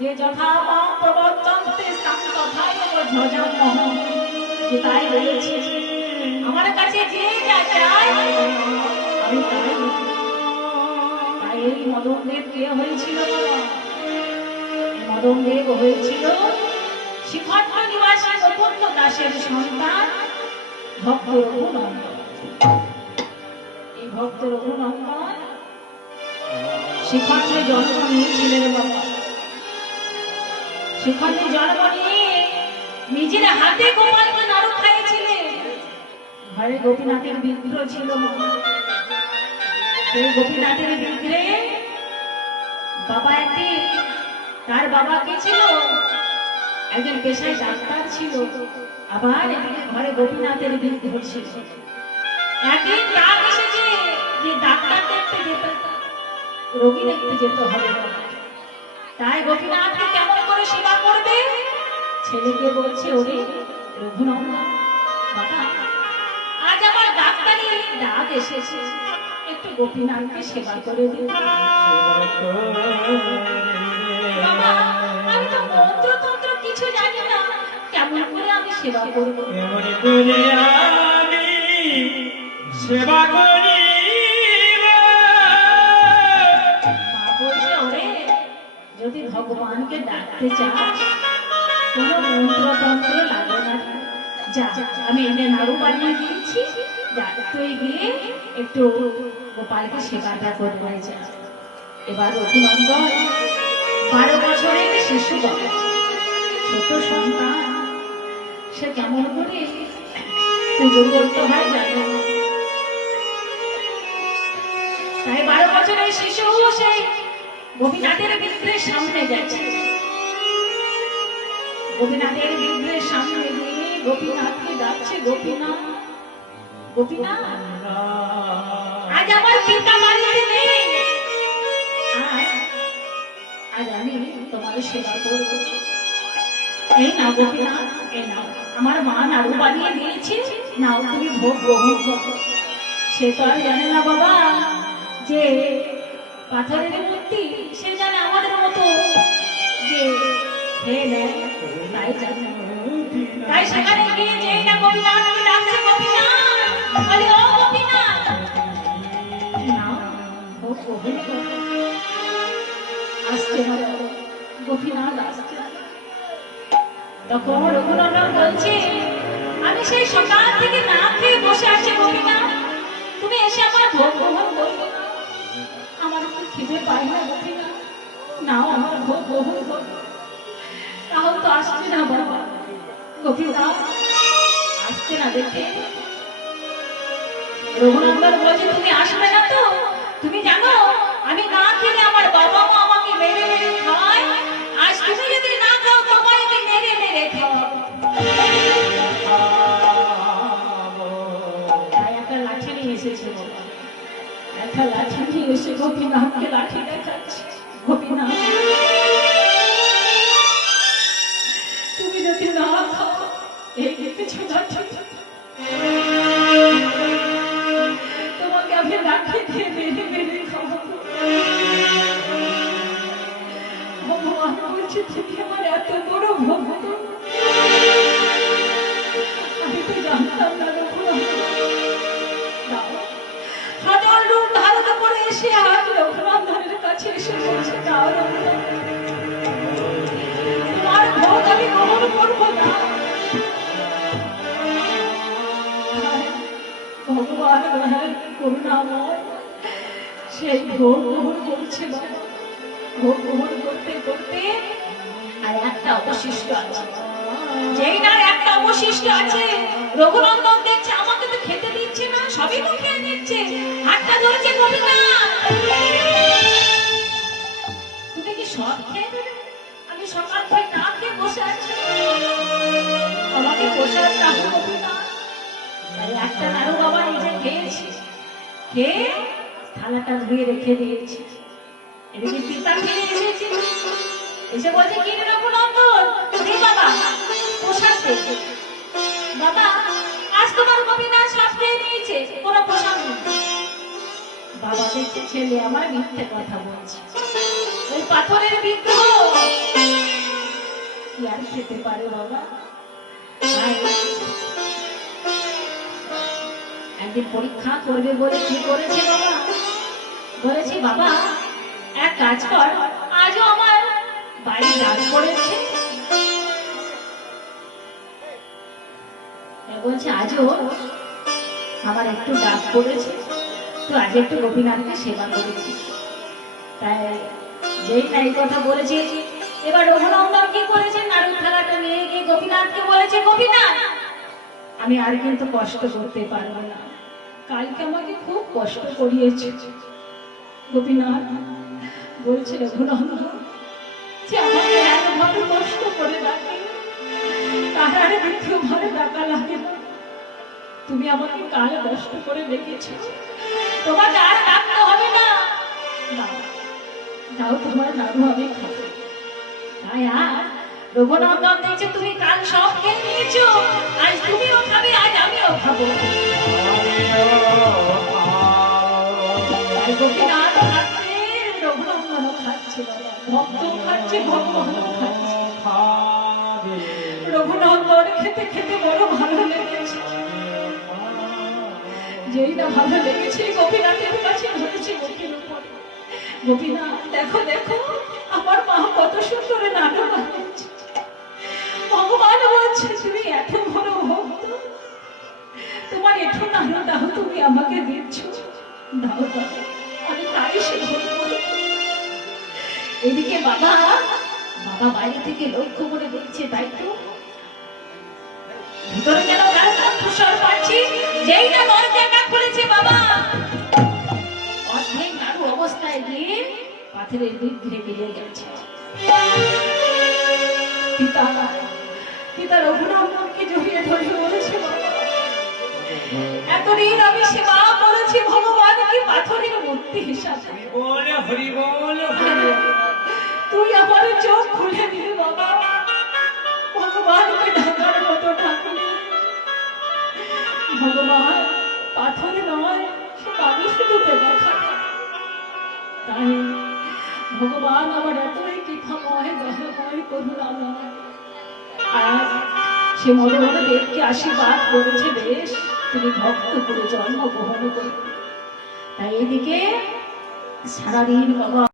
যে যথা মাম প্রবর্তন্তে তাম তথাই আমার কাছে যে যা আমি তাই তাই এই মদনদেব কে হয়েছিল? এই হয়েছিল শিখণ্ড নিবাসী গোপন্য দাসের সন্তান, ভক্ত রঘুনন্দন। এই ভক্ত রঘুনন্দন শিখণ্ডে জন্ম নিয়েছিলেন বাবা শিখণ্ডে জন্ম নিয়ে নিজের হাতে গোপালকে নাড়ু খাইয়েছিলেন ঘরে গোপীনাথের বিগ্রহ ছিল। সেই গোপীনাথের বিগ্রহে বাবা একদিন, তার বাবা কে ছিল? একজন পেশায় ডাক্তার ছিল। আবার এদিকে ঘরে গোপীনাথের বিগ্রহ ছিল। একদিন ডাক এসেছে যে ডাক্তার দেখতে যেতে, রোগী দেখতে যেতে হবে তাই গোপীনাথকে কেমন করে সেবা করবে? ছেলেকে বলছে, ওরে রঘুনন্দন বাবা, আজ আমার ডাক্তারি ডাক এসেছে। একটু গোপীনাথকে সেবা করে দিন। সেবা করব? সেবা করি ভগবানকে ডাকতে চাস কোনো মন্ত্রতন্ত্র লাগে না। যা, আমি এনে নাড়ু বানিয়ে দিয়েছি। যা গিয়ে একটু গোপালকে সেবাটা করবে যা এবার রঘুনন্দন বারো বছরের শিশু ছোট সন্তান। সে কেমন করে পুজো করতে হয় জানে। তাই বারো বছরের শিশু সেই গোপীনাথের বিগ্রহের সামনে গেছে গোপীনাথের বিগ্রহের সামনে গিয়ে গোপীনাথকে ডাকছে গোপীনাথ গোপীনাথ আজ আমার পিতা বাড়িতে নেই। আজ আমি তোমার সেবা করব। এই না গোপীনাথ এই নাও। আমার মা নাড়ু বানিয়ে দিয়েছে, নাও তুমি ভোগ গ্রহণ করো। সে তো আর জানে না বাবা যে পাথরের মূর্তি, সে জানে আমাদের মতো যে খেয়ে নেয় তাই সেখানে গিয়ে যে না গোপীনাথ আমি ডাকছে গোপীনাথ, বলে, ও গোপীনাথ! না, ও গোপীনাথ আসছে তখন রঘুনন্দন বলছে, আমি সেই সকাল থেকে না খেয়ে বসে আছি গোপীনাথ। তুমি এসে আমার ভোগ গ্রহণ পাই না গোপীনাথ নাও আমার ভোগ গ্রহণ করো তাহলে তো আসছে না বাবা গোপীনাথ আসছে না দেখে রঘুনন্দন বলছে তুমি আসবে না তো তুমি জানো আমি না খেলে আমার বাবা মা আমাকে মেরে মেরে খায় আজ তুমি যদি না খাও আমি মেরে মেরে খাওয়াবো একটা লাঠি নিয়ে এসেছে বাবা। একটা লাঠি নিয়ে এসে গোপীনাথকে লাঠি দেখাচ্ছে। গোপীনাথ কাছে এসে বলছে গ্রহণ করছে বাবা। ভোগ করতে করতে আর একটা অবশিষ্ট আছে। যেই না একটা অবশিষ্ট আছে, রঘুনন্দন দেখছে, আমাকে তো খেতে দিচ্ছে না, সবই তো খেয়ে নিচ্ছে। হাতটা ধরেছে কবিতা। আমি সকাল না খেয়ে বসে বাবা নিজে খেয়ে থালাটা ধুয়ে রেখে এদিকে এসে বলছে বাবা, পোশাক বাবা তোমার খেয়ে নিয়েছে, কোনো নেই। বাবা দেখছে, ছেলে আমার মিথ্যে কথা বলছে। ওই পাথরের বিগ্রহ কি আর খেতে পারে বাবা? একদিন পরীক্ষা করবে বলে কি করেছে বাবা? বলেছে, বাবা, এক কাজ কর, আজও আমার বাড়ি ডাক পড়েছে বলছে, আজও আমার একটু ডাক পড়েছে তো আজ একটু গোপীনাথকে সেবা করেছি। তাই আমি আর কিন্তু কষ্ট করতে না। কালকে আমাকে খুব কষ্ট করিয়েছে। গোপীনাথ বলছে রঘুনন্দন কষ্ট করে তুমি আমাকে কাল কষ্ট করে ডেকেছো তোমাকে আর ডাকতে হবে না। দাও তোমার নাড়ু আমি খাব তাই আর রঘুনন্দন দেখছে তুমি কাল সব খেয়ে নিয়েছো আজ তুমিও খাবে আজ আমিও খাব গোপীনাথ রঘুনন্দনও খাচ্ছে ভক্ত খাচ্ছে ভগবানও খাচ্ছে রঘুনন্দন খেতে খেতে বড় ভালো লেগেছে। যেই না ভালো লেগেছে গোপীনাথের কাছে ধরেছে গোপীর তাই এদিকে বাবা বাবা বাইরে থেকে লক্ষ্য করে দেখছে, তাই তো। ভিতরে তার কণ্ঠস্বর পাচ্ছি? যেই না দরজাটা খুলেছে বাবা। অবস্থায় গিয়ে পাথরের বিগ্রহে মিলে গেছে। পিতা জড়িয়ে ধরে বলেছে এতদিন আমি সেবা করেছি ভগবানকে পাথরের মূর্তি হিসাবে। তুই আমার চোখ খুলে দিলে বাবা। ভগবানকে ঢাকার মতো ঠাকুরে ভগবান পাথরে নয় সে মানুষ রূপে দেখা। ভগবান আমার এতই কৃপাময়, দয়াময়, করুণাময়। আজ সে মনে মনে দেবকে আশীর্বাদ করেছে বেশ তিনি ভক্ত করে জন্মগ্রহণ করে তাই এদিকে সারাদিন বাবা